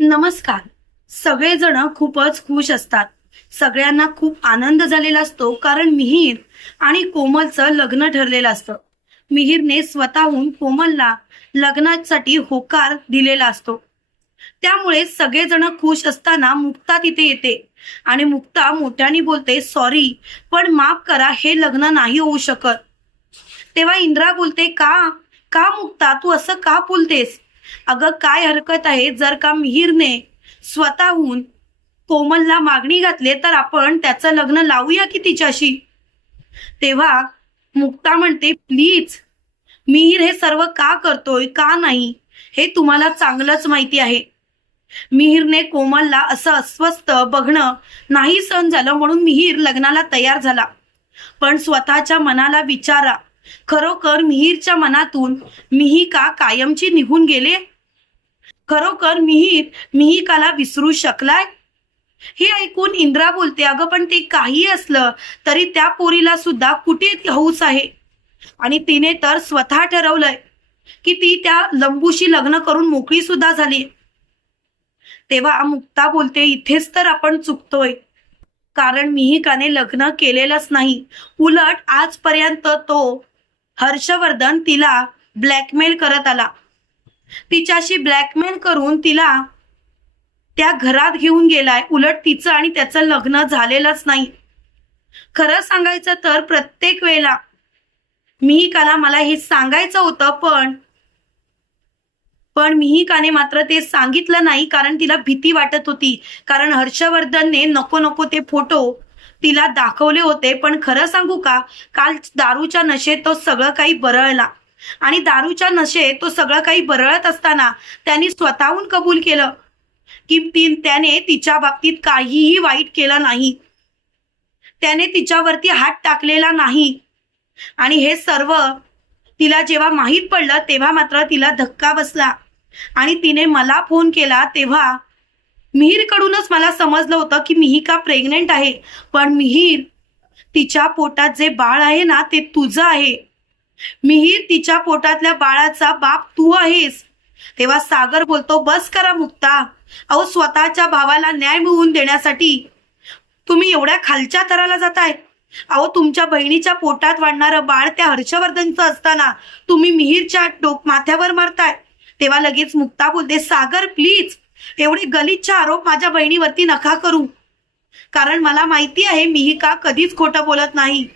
नमस्कार. सगळेजण खूपच खुश असतात. सगळ्यांना खूप आनंद झालेला असतो कारण मिहीर आणि कोमलचं लग्न ठरलेलं असतं. मिहीरने स्वतःहून कोमलला लग्नासाठी होकार दिलेला असतो. त्यामुळे सगळेजण खुश असताना मुक्ता तिथे येते आणि मुक्ता मोठ्याने बोलते, सॉरी, पण माफ करा, हे लग्न नाही होऊ शकत. तेव्हा इंद्रा बोलते, का का मुक्ता, तू असं का बोलतेस? अगं, काय हरकत आहे जर का मिहीरने स्वतःहून कोमलला मागणी घातली तर आपण त्याचं लग्न लावूया की तिच्याशी. तेव्हा मुक्ता म्हणते, प्लीज, मिहीर हे सर्व का करतोय, का नाही, हे तुम्हाला चांगलंच माहिती आहे. मिहीरने कोमलला असं अस्वस्थ बघणं नाही सहन झालं म्हणून मिहीर लग्नाला तयार झाला. पण स्वतःच्या मनाला विचारा, खरोखर मिहीरच्या मनातून मिहिका कायमची निघून गेले? खरोखर मिहीर मिहिकाला विसरू शकलाय? हे ऐकून इंद्रा बोलते, अगं, पण ते काही असलं तरी त्या पोरीला सुद्धा कुठे हौस आहे, आणि तिने तर स्वतः ठरवलंय की ती त्या लंबूशी लग्न करून मोकळी सुद्धा झाली. तेव्हा मुक्ता बोलते, इथेच तर आपण चुकतोय, कारण मिहिकाने लग्न केलेलंच नाही. उलट आजपर्यंत तो हर्षवर्धन तिला ब्लॅकमेल करत आला. तिच्याशी ब्लॅकमेल करून तिला त्या घरात घेऊन गेलाय. उलट तिचं आणि त्याचं लग्न झालेलंच नाही. खरं सांगायचं तर प्रत्येक वेळेला मिहिकाला मला हे सांगायचं होतं, पण मिहिकाने मात्र ते सांगितलं नाही, कारण तिला भीती वाटत होती. कारण हर्षवर्धनने नको नको ते फोटो तिला दाखवले होते. पण खरं सांगू का, काल दारूच्या नशेत तो सगळं काही बरळला, आणि दारूच्या नशेत तो सगळं काही बरळत असताना त्यांनी स्वतःहून कबूल केलं की त्याने तिच्या बाबतीत काहीही वाईट केलं नाही, त्याने तिच्यावरती हात टाकलेला नाही. आणि हे सर्व तिला जेव्हा माहीत पडलं तेव्हा मात्र तिला धक्का बसला, आणि तिने मला फोन केला. तेव्हा मिहीरकडूनच मला समजलं होतं की मिहिका प्रेग्नेंट आहे. पण मिहीर, तिच्या पोटात जे बाळ आहे ना, ते तुझं आहे. मिहीर, तिच्या पोटातल्या बाळाचा बाप तू आहेस. तेव्हा सागर बोलतो, बस करा मुक्ता. अहो, स्वतःच्या भावाला न्याय मिळवून देण्यासाठी तुम्ही एवढ्या खालच्या थराला जाताय. अहो, तुमच्या बहिणीच्या पोटात वाढणारं बाळ त्या हर्षवर्धनचं असताना तुम्ही मिहीरच्या माथ्यावर मारताय. तेव्हा लगेच मुक्ता बोलते, सागर, प्लीज, एवढे गलिच्छ आरोप माझ्या बहिणीवरती नका करू, कारण मला माहिती आहे मिहिका कधीच खोटं बोलत नाही.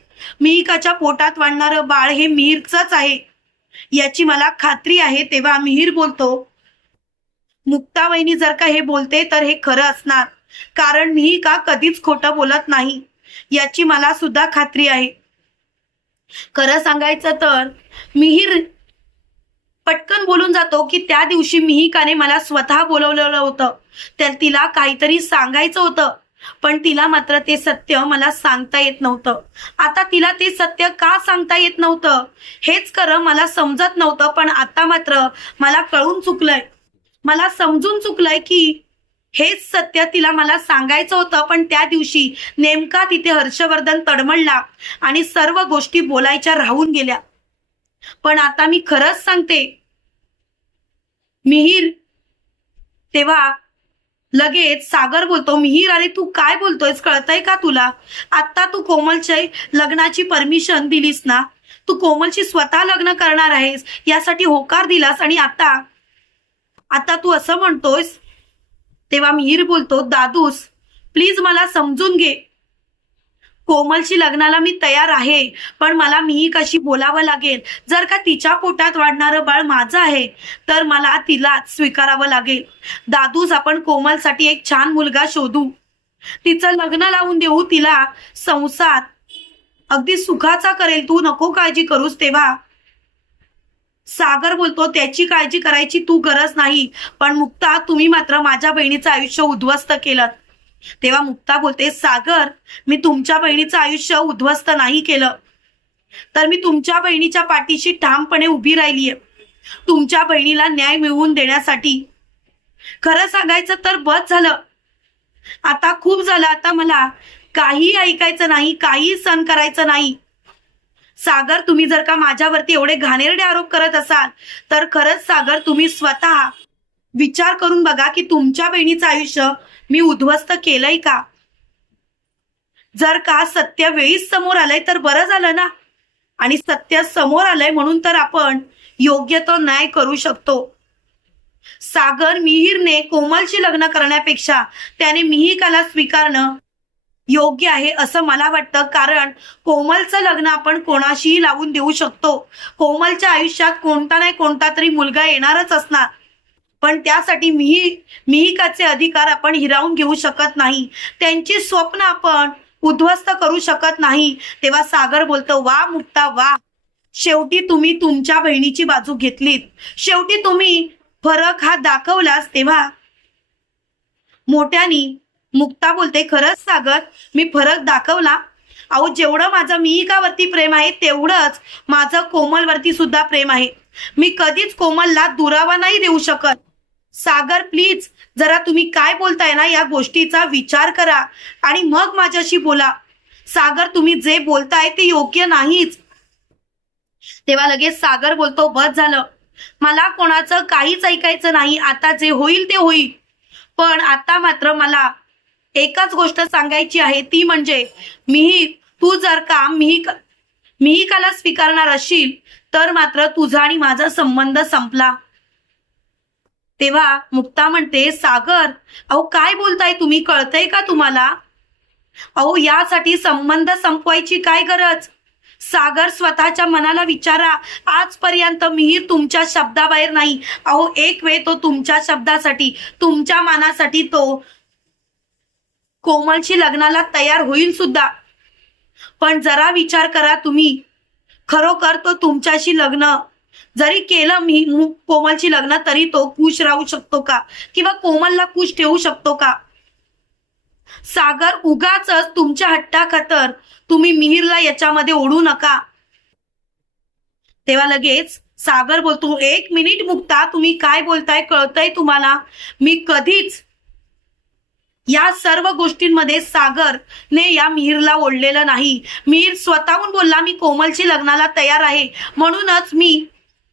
मिहिकाच्या पोटात वाढणारं बाळ हे मिहीरचंच आहे, याची मला खात्री आहे. तेव्हा मिहीर बोलतो, मुक्ता वहिनी जर का हे बोलते तर हे खरं असणार, कारण मिहिका कधीच खोटं बोलत नाही, याची मला सुद्धा खात्री आहे. खरं सांगायचं तर मिहीर पटकन बोलून जातो की त्या दिवशी मिहिकाने मला स्वतः बोलवलेलं होतं, तर तिला काहीतरी सांगायचं होतं, पण तिला मात्र ते सत्य मला सांगता येत नव्हतं. आता तिला ते सत्य का सांगता येत नव्हतं हेच खरं मला समजत नव्हतं. पण आता मात्र मला कळून चुकलंय, मला समजून चुकलंय की हेच सत्य तिला मला सांगायचं होतं. पण त्या दिवशी नेमका तिथे हर्षवर्धन तडमडला आणि सर्व गोष्टी बोलायच्या राहून गेल्या. पण आता मी खरंच सांगते मिहीर. तेव्हा लगेच सागर बोलतो, मिहीर, अरे तू काय बोलतोयस, कळतंय का तुला? आता तू कोमलच्या लग्नाची परमिशन दिलीस ना, तू कोमलशी स्वतः लग्न करणार आहेस, यासाठी होकार दिलास, आणि आता आता तू असं म्हणतोयस. तेव्हा मिहीर बोलतो, दादूस, प्लीज मला समजून घे. कोमलशी लग्नाला मी तयार आहे, पण मला मिहिकाशी बोलावं लागेल. जर का तिच्या पोटात वाढणारं बाळ माझं आहे तर मला तिला स्वीकारावं लागेल. दादूस, आपण कोमलसाठी एक छान मुलगा शोधू, तिचं लग्न लावून देऊ, तिला संसार अगदी सुखाचा करेल, तू नको काळजी करूस. तेव्हा सागर बोलतो, त्याची काळजी करायची तू गरज नाही, पण मुक्ता, तुम्ही मात्र माझ्या बहिणीचं आयुष्य उद्ध्वस्त केलं. तेव्हा मुक्ता बोलते, सागर, मी तुमच्या बहिणीचं आयुष्य उद्ध्वस्त नाही केलं, तर मी तुमच्या बहिणीच्या पाठीशी ठामपणे उभी राहिलीये, तुमच्या बहिणीला न्याय मिळवून देण्यासाठी. खरं सांगायचं तर बस झालं, आता खूप झालं. आता मला काही ऐकायचं नाही, काही सहन करायचं नाही. सागर, तुम्ही जर का माझ्यावरती एवढे घाणेरडे आरोप करत असाल तर खरंच सागर, तुम्ही स्वतः विचार करून बघा की तुमच्या बहिणीचं आयुष्य मी उद्ध्वस्त केलंय का? जर का सत्य वेळीच समोर आलंय तर बरं झालं ना. आणि सत्य समोर आलंय म्हणून तर आपण योग्य तो न्याय करू शकतो. सागर मिहिरने कोमलशी लग्न करण्यापेक्षा त्याने मिहिकाला स्वीकारणं योग्य आहे असं मला वाटतं. कारण कोमलचं लग्न आपण कोणाशीही लावून देऊ शकतो. कोमलच्या आयुष्यात कोणता नाही कोणता तरी मुलगा येणारच असणार, पण त्यासाठी मिहिकाचे अधिकार आपण हिरावून घेऊ शकत नाही. त्यांची स्वप्न आपण उद्ध्वस्त करू शकत नाही. तेव्हा सागर बोलतो, वा मुक्ता वा, शेवटी तुम्ही तुमच्या बहिणीची बाजू घेतलीत, शेवटी तुम्ही फरक हा दाखवलास. तेव्हा मोठ्यानी मुक्ता बोलते, खरंच सागर मी फरक दाखवला. अहो, जेवढं माझं मिहिकावरती प्रेम आहे तेवढंच माझं कोमलवरती सुद्धा प्रेम आहे. मी कधीच कोमलला दुरावा नाही देऊ शकत. सागर प्लीज जरा तुम्ही काय बोलताय ना या गोष्टीचा विचार करा आणि मग माझ्याशी बोला. सागर तुम्ही जे बोलताय ते योग्य नाहीच. तेव्हा लगेच सागर बोलतो, बस झालं, मला कोणाचं काहीच ऐकायचं नाही. आता जे होईल ते होईल. पण आता मात्र मला एकच गोष्ट सांगायची आहे, ती म्हणजे मिहिर, तू जर का मिहिकाला स्वीकारणार असशील तर मात्र तुझा आणि माझा संबंध संपला. तेव्हा मुक्ता म्हणते, सागर अहो काय बोलताय तुम्ही, कळतंय का तुम्हाला? अहो, यासाठी संबंध संपवायची काय गरज? सागर स्वतःच्या मनाला विचारा. आजपर्यंत मिहिर तुमच्या शब्दाबाहेर नाही. अहो, एक वेळ तो तुमच्या शब्दासाठी, तुमच्या मनासाठी तो कोमलशी लग्नाला तयार होईल सुद्धा. पण जरा विचार करा तुम्ही, खरोखर तो तुमच्याशी लग्न जरी केलं कोमलची लग्न तरी तो खुश राहू शकतो का? किंवा कोमलला खुश ठेवू शकतो का? सागर उगाच तुमच्या हट्टाखातर तुम्ही मिहिरला याच्यामध्ये ओढू नका. तेव्हा लगेच सागर बोलतो, एक मिनिट मुक्ता, तुम्ही काय बोलताय, कळतंय तुम्हाला? मी कधीच या सर्व गोष्टींमध्ये सागरने या मिहिरला ओढलेलं नाही. मिहिर स्वतःहून बोलला, मी कोमलशी लग्नाला तयार आहे, म्हणूनच मी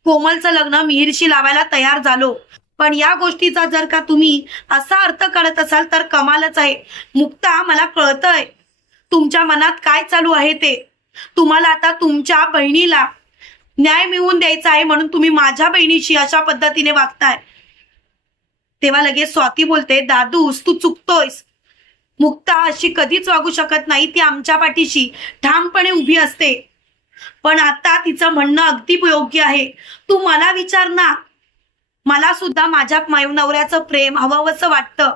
कोमलचं लग्न मिहिरशी लावायला तयार झालो. पण या गोष्टीचा जर का तुम्ही असा अर्थ काढत असाल तर कमालच आहे. मुक्ता, मला कळतंय तुमच्या मनात काय चालू आहे ते. तुम्हाला आता तुमच्या बहिणीला न्याय मिळवून द्यायचा आहे म्हणून तुम्ही माझ्या बहिणीशी अशा पद्धतीने वागताय. तेव्हा लगेच स्वाती बोलते, दादूस तू चुकतोयस. मुक्ता अशी कधीच वागू शकत नाही. ती आमच्या पाठीशी ठामपणे उभी असते. पण आता तिचं म्हणणं अगदी योग्य आहे. तू मला विचार ना, मला सुद्धा माझ्या नवऱ्याचं प्रेम हवंसं वाटतं.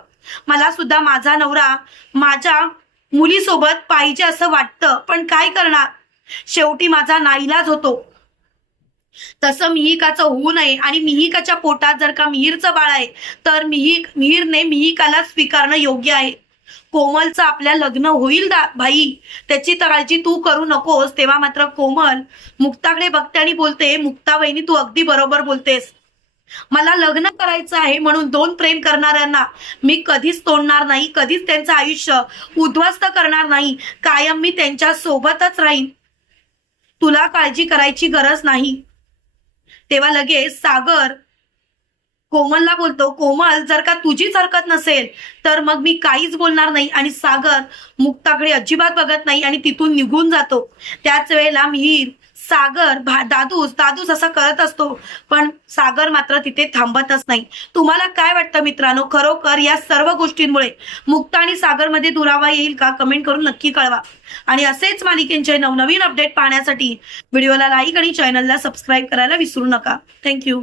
मला सुद्धा माझा नवरा माझ्या मुलीसोबत पाहिजे असं वाटतं. पण काय करणार, शेवटी माझा नाईलाज होतो. तसं मिहिकाचं होऊ नये आणि मिहिकाच्या पोटात जर का मिहिरचं बाळ आहे तर मिहिरने मिहिकाला स्वीकारणं योग्य आहे. कोमलचं आपल्या लग्न होईल भाई, त्याची काळजी तू करू नकोस. तेव्हा मात्र कोमल मुक्ताकडे बघते आणि बोलते, मुक्ता वहिनी तू अगदी बरोबर बोलतेस. मला लग्न करायचं आहे म्हणून दोन प्रेम करणाऱ्यांना मी कधीच तोडणार नाही, कधीच त्यांचं आयुष्य उद्ध्वस्त करणार नाही. कायम मी त्यांच्या सोबतच राहीन. तुला काळजी करायची गरज नाही. तेव्हा लगेच सागर कोमलला बोलतो, कोमल जर का तुझीच हरकत नसेल तर मग मी काहीच बोलणार नाही. आणि सागर मुक्ताकडे अजिबात बघत नाही आणि तिथून निघून जातो. त्याच वेळेला मिहिर सागर दादूस असं करत असतो, पण सागर मात्र तिथे थांबतच नाही. तुम्हाला काय वाटतं मित्रांनो, खरोखर या सर्व गोष्टींमुळे मुक्ता आणि सागरमध्ये दुरावा येईल का? कमेंट करून नक्की कळवा. आणि असेच मालिकेंचे नवनवीन अपडेट पाहण्यासाठी व्हिडिओला लाईक आणि चॅनलला सबस्क्राईब करायला विसरू नका. थँक्यू.